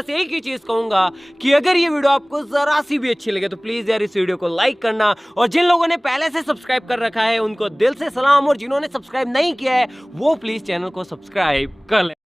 बस एक ही चीज कहूंगा कि अगर ये वीडियो आपको जरा सी भी अच्छी लगे तो प्लीज यार इस वीडियो को लाइक करना, और जिन लोगों ने पहले से सब्सक्राइब कर रखा है उनको दिल से सलाम, और जिन्होंने सब्सक्राइब नहीं किया है वो प्लीज चैनल को सब्सक्राइब कर ले।